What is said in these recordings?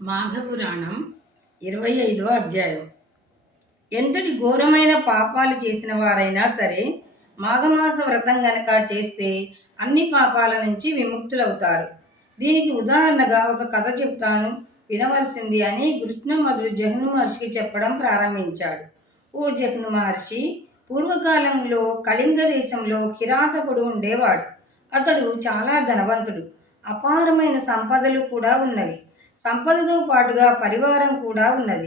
మాఘపురాణం 25వ అధ్యాయం. ఎంతటి ఘోరమైన పాపాలు చేసిన వారైనా సరే మాఘమాస వ్రతం గనక చేస్తే అన్ని పాపాల నుంచి విముక్తులవుతారు. దీనికి ఉదాహరణగా ఒక కథ చెప్తాను, వినవలసింది అని కృష్ణమధుడు జహ్ను మహర్షికి చెప్పడం ప్రారంభించాడు. ఓ జహ్ను మహర్షి, పూర్వకాలంలో కళింగ దేశంలో కిరాతకుడు ఉండేవాడు. అతడు చాలా ధనవంతుడు. అపారమైన సంపదలు కూడా ఉన్నవి. సంపదతో పాటుగా పరివారం కూడా ఉన్నది.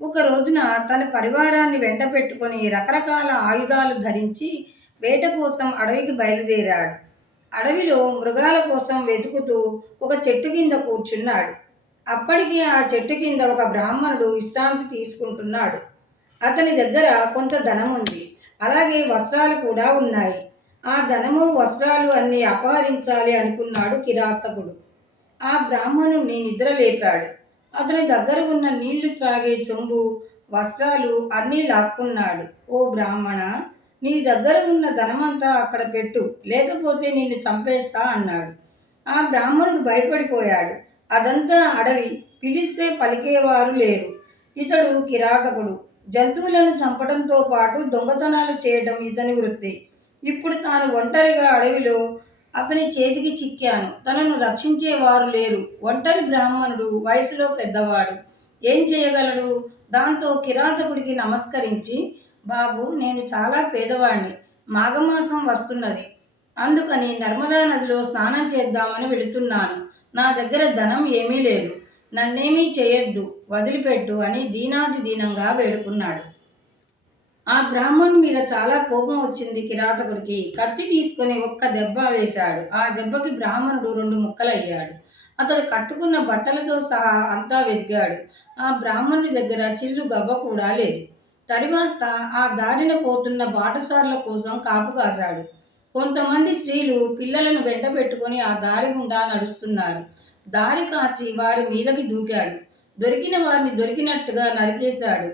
ఒక రోజున తన పరివారాన్ని వెంట పెట్టుకొని రకరకాల ఆయుధాలు ధరించి వేట కోసం అడవికి బయలుదేరాడు. అడవిలో మృగాల కోసం వెతుకుతూ ఒక చెట్టు కింద కూర్చున్నాడు. అప్పటికి ఆ చెట్టు కింద ఒక బ్రాహ్మణుడు విశ్రాంతి తీసుకుంటున్నాడు. అతని దగ్గర కొంత ధనం ఉంది, అలాగే వస్త్రాలు కూడా ఉన్నాయి. ఆ ధనము వస్త్రాలు అన్నీ అపహరించాలి అనుకున్నాడు కిరాతకుడు. ఆ బ్రాహ్మణుణ్ణి నిద్ర లేపాడు. అతని దగ్గర ఉన్న నీళ్లు త్రాగే చెంబు, వస్త్రాలు అన్నీ లాక్కున్నాడు. ఓ బ్రాహ్మణ, నీ దగ్గర ఉన్న ధనమంతా అక్కడ పెట్టు, లేకపోతే నిన్ను చంపేస్తా అన్నాడు. ఆ బ్రాహ్మణుడు భయపడిపోయాడు. అదంతా అడవి, పిలిస్తే పలికేవారు లేరు. ఇతడు కిరాతకుడు. జంతువులను చంపడంతో పాటు దొంగతనాలు చేయడం ఇతని వృత్తి. ఇప్పుడు తాను ఒంటరిగా అడవిలో అతని చేతికి చిక్కాను. తనను రక్షించేవారు లేరు. ఒంటరి బ్రాహ్మణుడు, వయసులో పెద్దవాడు, ఏం చేయగలడు? దాంతో కిరాతకుడికి నమస్కరించి, బాబు, నేను చాలా పేదవాణ్ణి. మాఘమాసం వస్తున్నది, అందుకని నర్మదా నదిలో స్నానం చేద్దామని వెళుతున్నాను. నా దగ్గర ధనం ఏమీ లేదు. నన్నేమీ చేయొద్దు, వదిలిపెట్టు అని దీనాది దీనంగా వేడుకున్నాడు. ఆ బ్రాహ్మణుని మీద చాలా కోపం వచ్చింది కిరాతకుడికి. కత్తి తీసుకొని ఒక్క దెబ్బ వేశాడు. ఆ దెబ్బకి బ్రాహ్మణుడు 2 ముక్కలయ్యాడు. అతడు కట్టుకున్న బట్టలతో సహా అంతా వెతికాడు. ఆ బ్రాహ్మణుడి దగ్గర చిల్లు గవ్వ కూడా లేదు. తరువాత ఆ దారిన పోతున్న బాటసారుల కోసం కాపు కాశాడు. కొంతమంది స్త్రీలు పిల్లలను వెంట పెట్టుకొని ఆ దారి గుండా నడుస్తున్నారు. దారి కాచి వారి మీదకి దూకాడు. దొరికిన వారిని దొరికినట్టుగా నరికేశాడు.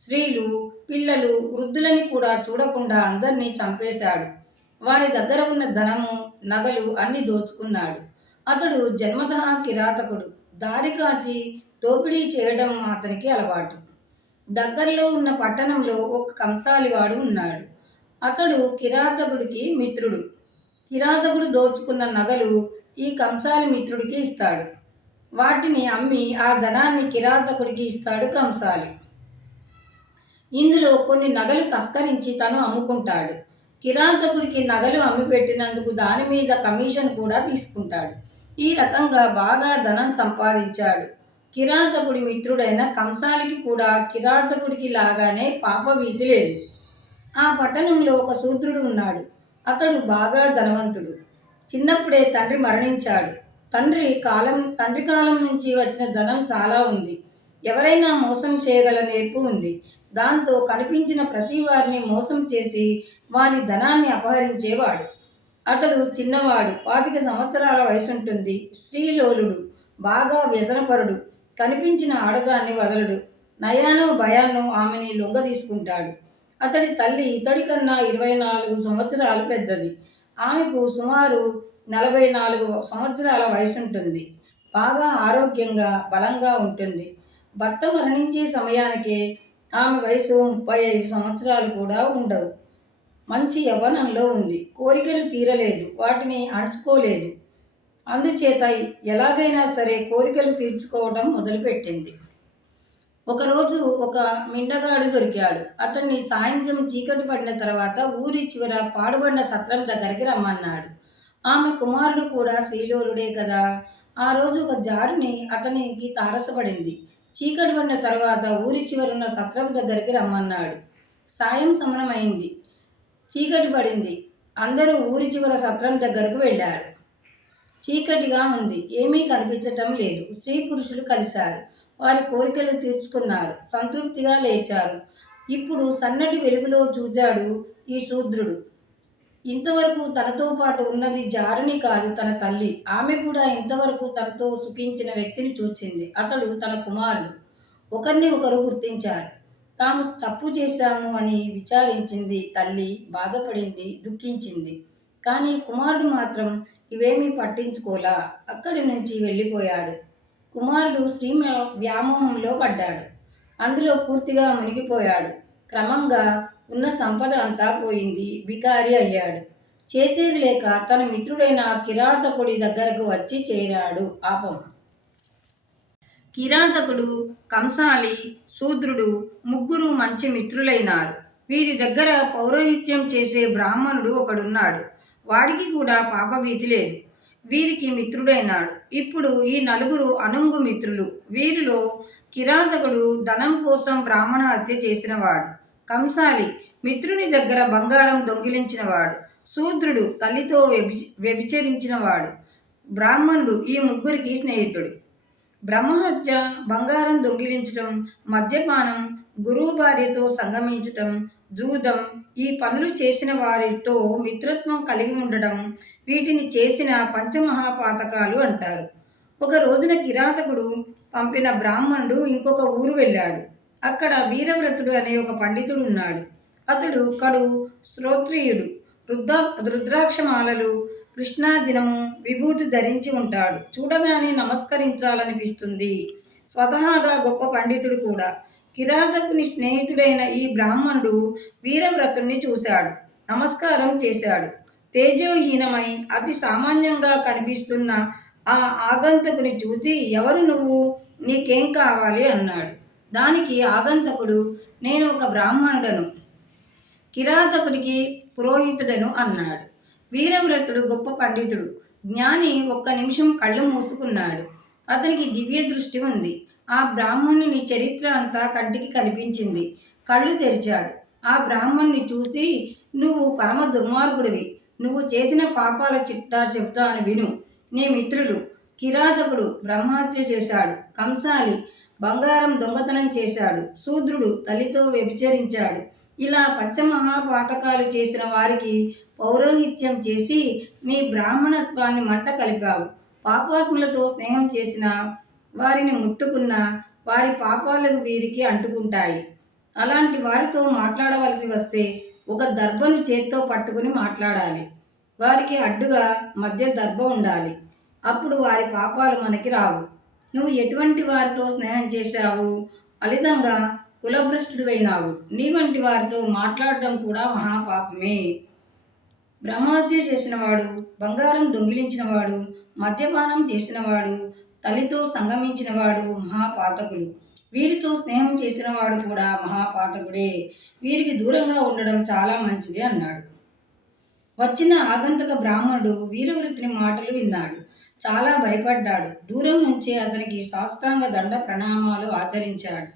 స్త్రీలు, పిల్లలు, వృద్ధులని కూడా చూడకుండా అందరినీ చంపేశాడు. వారి దగ్గర ఉన్న ధనము, నగలు అన్ని దోచుకున్నాడు. అతడు జన్మతః కిరాతకుడు. దారి కాచి దోపిడీ చేయడం అతనికి అలవాటు. దగ్గరలో ఉన్న పట్టణంలో ఒక కంసాలివాడు ఉన్నాడు. అతడు కిరాతకుడికి మిత్రుడు. కిరాతకుడు దోచుకున్న నగలు ఈ కంసాలి మిత్రుడికి ఇస్తాడు. వాటిని అమ్మి ఆ ధనాన్ని కిరాతకుడికి ఇస్తాడు కంసాలి. ఇందులో కొన్ని నగలు తస్కరించి తను అమ్ముకుంటాడు. కిరాతకుడికి నగలు అమ్మిపెట్టినందుకు దాని మీద కమిషన్ కూడా తీసుకుంటాడు. ఈ రకంగా బాగా ధనం సంపాదించాడు. కిరాతకుడి మిత్రుడైన కంసాలికి కూడా కిరాతకుడికి లాగానే పాపభీతి లేదు. ఆ పట్టణంలో ఒక శూద్రుడు ఉన్నాడు. అతడు బాగా ధనవంతుడు. చిన్నప్పుడే తండ్రి మరణించాడు. తండ్రి కాలం నుంచి వచ్చిన ధనం చాలా ఉంది. ఎవరైనా మోసం చేయగల నేర్పు ఉంది. దాంతో కనిపించిన ప్రతి వారిని మోసం చేసి వారి ధనాన్ని అపహరించేవాడు. అతడు చిన్నవాడు, 25 సంవత్సరాల వయసుంటుంది. స్త్రీలోలుడు, బాగా వ్యసనపరుడు. కనిపించిన ఆడదాన్ని వదలడు. నయానో భయానో ఆమెని లొంగ తీసుకుంటాడు. అతడి తల్లి ఇతడి కన్నా 24 సంవత్సరాలు పెద్దది. ఆమెకు సుమారు 44 సంవత్సరాల వయసుంటుంది. బాగా ఆరోగ్యంగా, బలంగా ఉంటుంది. భర్త మరణించే సమయానికే ఆమె వయసు 35 సంవత్సరాలు కూడా ఉండవు. మంచి యవ్వనంలో ఉంది. కోరికలు తీరలేదు, వాటిని అణచుకోలేదు. అందుచేత ఎలాగైనా సరే కోరికలు తీర్చుకోవడం మొదలుపెట్టింది. ఒకరోజు ఒక మిండగాడు దొరికాడు. అతన్ని సాయంత్రం చీకటి పడిన తర్వాత ఊరి చివర పాడుబడిన సత్రం దగ్గరికి రమ్మన్నాడు. ఆమె కుమారుడు కూడా శ్రీలోలుడే కదా. ఆ రోజు ఒక జారుని అతనికి తారసపడింది. చీకటి పడిన తర్వాత ఊరి చివరున్న సత్రం దగ్గరికి రమ్మన్నాడు. సాయం సమనమైంది. చీకటి పడింది. అందరూ ఊరి చివర సత్రం దగ్గరకు వెళ్ళారు. చీకటిగా ఉంది, ఏమీ కనిపించటం లేదు. స్త్రీ పురుషులు కలిశారు. వారి కోరికలు తీర్చుకున్నారు. సంతృప్తిగా లేచారు. ఇప్పుడు సన్నటి వెలుగులో చూచాడు ఈ శూద్రుడు. ఇంతవరకు తనతో పాటు ఉన్నది జారుని కాదు, తన తల్లి. ఆమె కూడా ఇంతవరకు తనతో సుఖించిన వ్యక్తిని చూచింది. అతడు తన కుమారుడు. ఒకరిని ఒకరు గుర్తించారు. తాము తప్పు చేశాము అని విచారించింది తల్లి. బాధపడింది, దుఃఖించింది. కానీ కుమారుడు మాత్రం ఇవేమీ పట్టించుకోలా. అక్కడి నుంచి వెళ్ళిపోయాడు. కుమారుడు స్త్రీ వ్యామోహంలో పడ్డాడు. అందులో పూర్తిగా మునిగిపోయాడు. క్రమంగా ఉన్న సంపద అంతా పోయింది. బికారి అయ్యాడు. చేసేది లేక తన మిత్రుడైన కిరాతకుడి దగ్గరకు వచ్చి చేరాడు. పాపం. కిరాతకుడు, కంసాలి, శూద్రుడు ముగ్గురు మంచి మిత్రులైనారు. వీరి దగ్గర పౌరోహిత్యం చేసే బ్రాహ్మణుడు ఒకడున్నాడు. వాడికి కూడా పాపభీతి లేదు. వీరికి మిత్రుడైనాడు. ఇప్పుడు ఈ నలుగురు అనుంగు మిత్రులు. వీరిలో కిరాతకుడు ధనం కోసం బ్రాహ్మణ హత్య చేసినవాడు. కంసాలి మిత్రుని దగ్గర బంగారం దొంగిలించినవాడు. శూద్రుడు తల్లితో వ్యభిచరించినవాడు. బ్రాహ్మణుడు ఈ ముగ్గురికి స్నేహితుడు. బ్రహ్మహత్య, బంగారం దొంగిలించటం, మద్యపానం, గురువు భార్యతో సంగమించటం, జూదం ఈ పనులు చేసిన వారితో మిత్రత్వం కలిగి ఉండడం వీటిని చేసిన పంచమహాపాతకాలు అంటారు. ఒక రోజున కిరాతకుడు పంపిన బ్రాహ్మణుడు ఇంకొక ఊరు వెళ్ళాడు. అక్కడ వీరవ్రతుడు అనే ఒక పండితుడు ఉన్నాడు. అతడు కడు శ్రోత్రియుడు. రుద్రాక్షమాలలు, కృష్ణాజినము, విభూతి ధరించి ఉంటాడు. చూడగానే నమస్కరించాలనిపిస్తుంది. స్వతహాగా గొప్ప పండితుడు కూడా. కిరాతకుని స్నేహితుడైన ఈ బ్రాహ్మణుడు వీరవ్రతుణ్ణి చూశాడు. నమస్కారం చేశాడు. తేజోహీనమై అతి సామాన్యంగా కనిపిస్తున్న ఆ ఆగంతకుని చూచి, ఎవరు నువ్వు, నీకేం కావాలి అన్నాడు. దానికి ఆగంతకుడు, నేను ఒక బ్రాహ్మణుడను, కిరాతకునికి పురోహితుడను అన్నాడు. వీరవ్రతుడు గొప్ప పండితుడు, జ్ఞాని. ఒక్క నిమిషం కళ్ళు మూసుకున్నాడు. అతనికి దివ్య దృష్టి ఉంది. ఆ బ్రాహ్మణుని చరిత్ర అంతా కంటికి కనిపించింది. కళ్ళు తెరిచాడు. ఆ బ్రాహ్మణ్ణి చూసి, నువ్వు పరమ దుర్మార్గుడివి. నువ్వు చేసిన పాపాల చిట్టా చెప్తాను విను. నీ మిత్రులు కిరాతకుడు బ్రహ్మహత్య చేశాడు. కంసాలి బంగారం దొంగతనం చేశాడు. శూద్రుడు తల్లితో వ్యభిచరించాడు. ఇలా పంచమహాపాతకాలు చేసిన వారికి పౌరోహిత్యం చేసి నీ బ్రాహ్మణత్వాన్ని మంట కలిపావు. పాపాత్ములతో స్నేహం చేసిన వారిని ముట్టుకున్న వారి పాపాలకు వీరికి అంటుకుంటాయి. అలాంటి వారితో మాట్లాడవలసి వస్తే ఒక దర్భను చేత్తో పట్టుకుని మాట్లాడాలి. వారికి అడ్డుగా మధ్య దర్భ ఉండాలి. అప్పుడు వారి పాపాలు మనకి రావు. నువ్వు ఎటువంటి వారితో స్నేహం చేశావు? ఫలితంగా కులభ్రష్టుడివైనావు. నీ వంటి వారితో మాట్లాడడం కూడా మహాపాపమే. బ్రహ్మహత్య చేసినవాడు, బంగారం దొంగిలించినవాడు, మద్యపానం చేసినవాడు, తల్లితో సంగమించినవాడు మహాపాతకులు. వీరితో స్నేహం చేసినవాడు కూడా మహాపాతకుడే. వీరికి దూరంగా ఉండడం చాలా మంచిది అన్నాడు. వచ్చిన ఆగంతక బ్రాహ్మణుడు వీరవృత్తిని మాటలు విన్నాడు. చాలా భయపడ్డాడు. దూరం నుంచే అతనికి సాష్టాంగ దండ ప్రణామాలు ఆచరించాడు.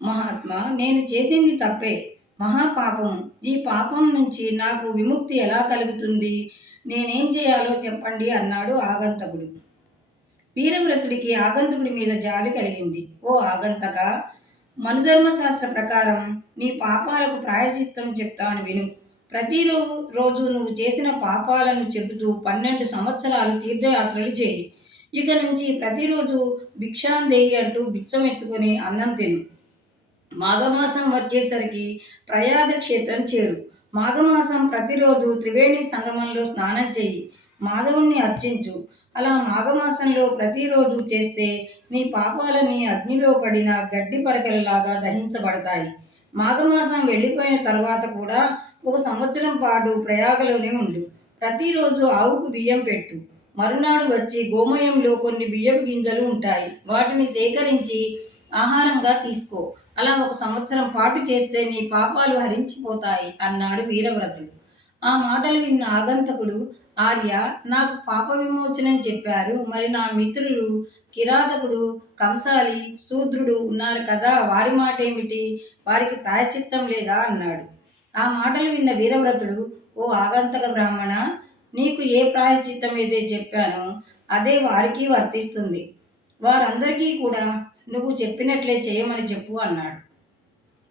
మహాత్మా, నేను చేసింది తప్పే, మహాపాపం. ఈ పాపం నుంచి నాకు విముక్తి ఎలా కలుగుతుంది? నేనేం చేయాలో చెప్పండి అన్నాడు ఆగంతకుడు. వీరవ్రతుడికి ఆగంతకుడి మీద జాలి కలిగింది. ఓ ఆగంతక, మనుధర్మశాస్త్ర ప్రకారం నీ పాపాలకు ప్రాయశ్చిత్తం చెప్తాను విను. ప్రతిరోజు నువ్వు చేసిన పాపాలను చెబుతూ 12 సంవత్సరాలు తీర్థయాత్రలు చేయి. ఇక నుంచి ప్రతిరోజు భిక్షాందేహి అంటూ బిచ్చమెత్తుకొని అన్నం తిను. మాఘమాసం వచ్చేసరికి ప్రయాగ క్షేత్రం చేరు. మాఘమాసం ప్రతిరోజు త్రివేణి సంగమంలో స్నానం చెయ్యి. మాధవుణ్ణి అర్చించు. అలా మాఘమాసంలో ప్రతిరోజు చేస్తే నీ పాపాలని అగ్నిలో పడిన గడ్డి పరకలలాగా దహించబడతాయి. మాఘమాసం వెళ్ళిపోయిన తర్వాత కూడా 1 సంవత్సరం పాటు ప్రయాగలోనే ఉండు. ప్రతిరోజు ఆవుకు బియ్యం పెట్టు. మరునాడు వచ్చి గోమయంలో కొన్ని బియ్యపు గింజలు ఉంటాయి. వాటిని సేకరించి ఆహారంగా తీసుకో. అలా 1 సంవత్సరం పాటు చేస్తే నీ పాపాలు హరించిపోతాయి అన్నాడు వీరవ్రతుడు. ఆ మాటలు విన్న ఆగంతకుడు, ఆర్య, నాకు పాప విమోచనం చెప్పారు. మరి నా మిత్రులు కిరాతకుడు, కంసాలి, శూద్రుడు ఉన్నారు కదా, వారి మాట ఏమిటి? వారికి ప్రాయశ్చిత్తం లేదా అన్నాడు. ఆ మాటలు విన్న వీరవ్రతుడు, ఓ ఆగంతక బ్రాహ్మణ, నీకు ఏ ప్రాయశ్చిత్తం అయితే చెప్పానో అదే వారికి వర్తిస్తుంది. వారందరికీ కూడా నువ్వు చెప్పినట్లే చేయమని చెప్పు అన్నాడు.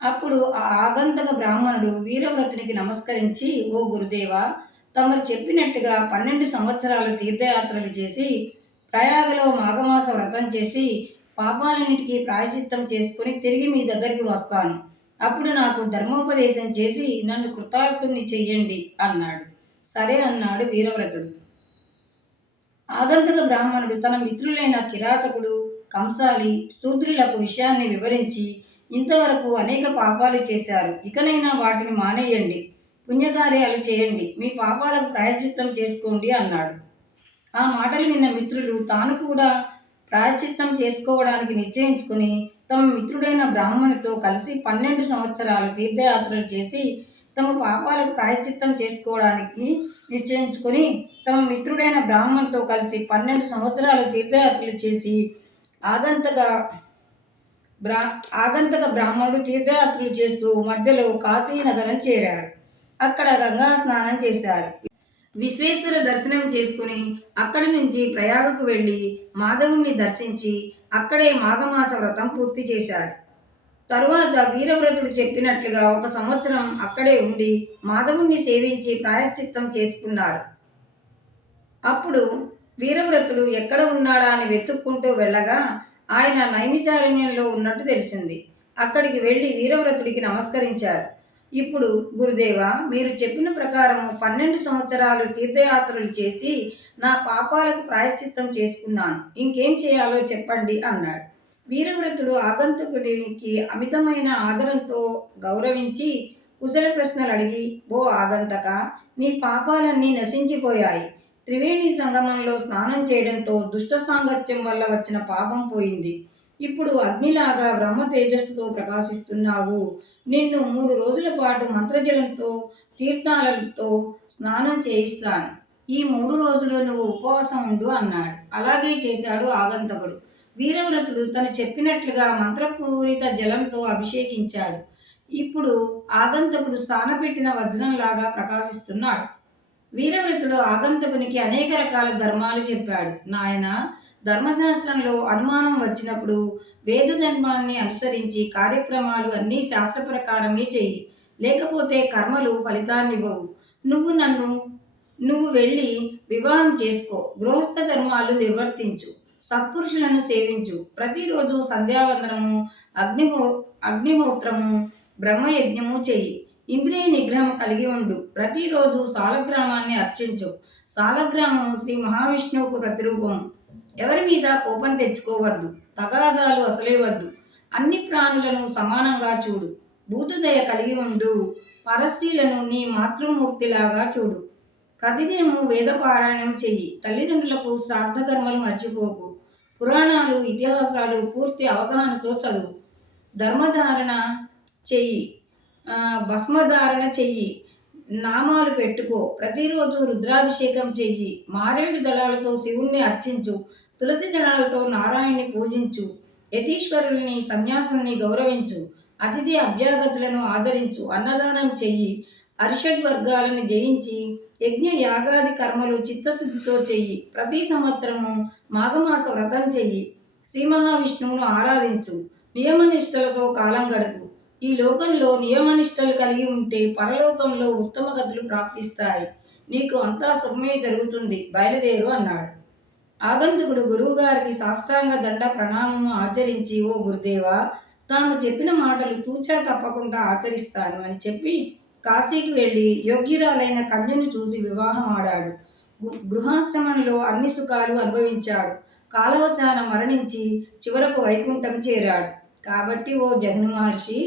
అప్పుడు ఆ ఆగంతక బ్రాహ్మణుడు వీరవ్రతునికి నమస్కరించి, ఓ గురుదేవా, తమరు చెప్పినట్టుగా 12 సంవత్సరాలు తీర్థయాత్రలు చేసి ప్రయాగలో మాఘమాస వ్రతం చేసి పాపాలన్నిటికీ ప్రాయశ్చిత్తం చేసుకుని తిరిగి మీ దగ్గరికి వస్తాను. అప్పుడు నాకు ధర్మోపదేశం చేసి నన్ను కృతార్థుని చెయ్యండి అన్నాడు. సరే అన్నాడు వీరవ్రతుడు. ఆగంతక బ్రాహ్మణుడు తన మిత్రులైన కిరాతకుడు, కంసాలి శూద్రులకు విషయాన్ని వివరించి ఇంతవరకు అనేక పాపాలు చేశారు, ఇకనైనా వాటిని మానేయండి, పుణ్యకార్యాలు చేయండి, మీ పాపాలకు ప్రాయశ్చిత్తం చేసుకోండి అన్నాడు. ఆ మాటలు విన్న మిత్రులు తాను కూడా ప్రాయశ్చిత్తం చేసుకోవడానికి నిశ్చయించుకుని తమ మిత్రుడైన బ్రాహ్మణుడితో కలిసి 12 సంవత్సరాలు తీర్థయాత్రలు చేసి తమ పాపాలకు ప్రాయశ్చిత్తం చేసుకోవడానికి నిశ్చయించుకొని తమ మిత్రుడైన బ్రాహ్మణుడితో కలిసి 12 సంవత్సరాలు తీర్థయాత్రలు చేసి ఆగంతక ఆగంతక బ్రాహ్మణుడు తీర్థయాత్రలు చేస్తూ మధ్యలో కాశీనగరం చేరారు. అక్కడ గంగా స్నానం చేశారు. విశ్వేశ్వర దర్శనం చేసుకుని అక్కడి నుంచి ప్రయాగకు వెళ్ళి మాధవుణ్ణి దర్శించి అక్కడే మాఘమాస వ్రతం పూర్తి చేశారు. తరువాత వీరవ్రతుడు చెప్పినట్లుగా 1 సంవత్సరం అక్కడే ఉండి మాధవుణ్ణి సేవించి ప్రాయశ్చిత్తం చేసుకున్నారు. అప్పుడు వీరవ్రతుడు ఎక్కడ ఉన్నాడా అని వెతుక్కుంటూ వెళ్ళగా ఆయన నైమిషారణ్యంలో ఉన్నట్టు తెలిసింది. అక్కడికి వెళ్ళి వీరవ్రతుడికి నమస్కరించారు. ఇప్పుడు గురుదేవా, మీరు చెప్పిన ప్రకారం 12 సంవత్సరాలు తీర్థయాత్రలు చేసి నా పాపాలకు ప్రాయశ్చిత్తం చేసుకున్నాను, ఇంకేం చేయాలో చెప్పండి అన్నాడు. వీరవ్రతుడు ఆగంతకుడికి అమితమైన ఆదరంతో గౌరవించి కుశల ప్రశ్నలు అడిగి, ఓ ఆగంతక, నీ పాపాలన్నీ నశించిపోయాయి. త్రివేణి సంగమంలో స్నానం చేయడంతో దుష్ట సాంగత్యం వల్ల వచ్చిన పాపం పోయింది. ఇప్పుడు అగ్నిలాగా బ్రహ్మ తేజస్సుతో ప్రకాశిస్తున్నావు. నిన్ను 3 రోజుల పాటు మంత్రజలంతో తీర్థాలతో స్నానం చేయిస్తాను. ఈ 3 రోజులు నువ్వు ఉపవాసం ఉండు అన్నాడు. అలాగే చేశాడు ఆగంతకుడు. వీరవ్రతుడు తను చెప్పినట్లుగా మంత్రపూరిత జలంతో అభిషేకించాడు. ఇప్పుడు ఆగంతకుడు సానపెట్టిన వజ్రంలాగా ప్రకాశిస్తున్నాడు. వీరవ్రతుడు ఆగంతకునికి అనేక రకాల ధర్మాలు చెప్పాడు. నాయన, ధర్మశాస్త్రంలో అనుమానం వచ్చినప్పుడు వేద ధర్మాన్ని అనుసరించి కార్యక్రమాలు అన్నీ శాస్త్ర ప్రకారమే చెయ్యి, లేకపోతే కర్మలు ఫలితాన్నివ్వవు. నువ్వు వెళ్ళి వివాహం చేసుకో, గృహస్థ ధర్మాలు నిర్వర్తించు, సత్పురుషులను సేవించు, ప్రతిరోజు సంధ్యావందనము, అగ్నిహోత్రము, బ్రహ్మయజ్ఞము చెయ్యి, ఇంద్రియ నిగ్రహం కలిగి ఉండు, ప్రతిరోజు సాలగ్రామాన్ని అర్చించు. సాలగ్రామము శ్రీ మహావిష్ణువుకు ప్రతిరూపము. ఎవరి మీద కోపం తెచ్చుకోవద్దు, తగాదాలు అసలే వద్దు, అన్ని ప్రాణులను సమానంగా చూడు, భూతదయ కలిగి ఉండు, పరస్త్రీలను నీ మాతృమూర్తిలాగా చూడు, ప్రతిదినము వేదపారాయణం చెయ్యి, తల్లిదండ్రులకు శ్రాద్ధకర్మలు మర్చిపోకు, పురాణాలు ఇతిహాసాలు పూర్తి అవగాహనతో చదువు, ధర్మధారణ చెయ్యి, భస్మధారణ చెయ్యి, నామాలు పెట్టుకో, ప్రతిరోజు రుద్రాభిషేకం చెయ్యి, మారేడు దళాలతో శివుణ్ణి అర్చించు, తులసి దళాలతో నారాయణ్ణి పూజించు, యతీశ్వరుల్ని సన్యాసుల్ని గౌరవించు, అతిథి అభ్యాగతులను ఆదరించు, అన్నదానం చెయ్యి, అరిషడ్ వర్గాలను జయించి యజ్ఞ యాగాది కర్మలు చిత్తశుద్ధితో చెయ్యి, ప్రతి సంవత్సరము మాఘమాస వ్రతం చెయ్యి, శ్రీ మహావిష్ణువును ఆరాధించు, నియమనిష్టలతో కాలం గడుపు. ఈ లోకంలో నియమనిష్టలు కలిగి ఉంటే పరలోకంలో ఉత్తమ గతులు ప్రాప్తిస్తాయి. నీకు అంతా శుభమే జరుగుతుంది, బయలుదేరు అన్నాడు. ఆగంతుకుడు గురువుగారికి సాష్టాంగ దండ ప్రణామము ఆచరించి, ఓ గురుదేవా, తాము చెప్పిన మాటలు తూచా తప్పకుండా ఆచరిస్తాను అని చెప్పి కాశీకి వెళ్ళి యోగ్యురాలైన కన్యను చూసి వివాహం ఆడాడు. గృహాశ్రమంలో అన్ని సుఖాలు అనుభవించాడు. కాలవశాన మరణించి చివరకు వైకుంఠం చేరాడు. కాబట్టి ఓ జహ్ను మహర్షి,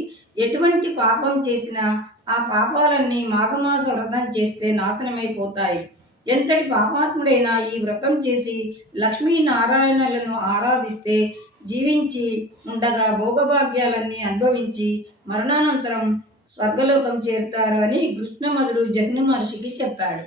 ఎటువంటి పాపం చేసినా ఆ పాపాలన్నీ మాఘమాస వ్రతం చేస్తే నాశనమైపోతాయి. ఎంతటి పాపాత్ముడైనా ఈ వ్రతం చేసి లక్ష్మీనారాయణలను ఆరాధిస్తే జీవించి ఉండగా భోగభాగ్యాలన్నీ అనుభవించి మరణానంతరం స్వర్గలోకం చేరుతారు అని కృష్ణమధుడు జహ్ను మహర్షికి చెప్పాడు.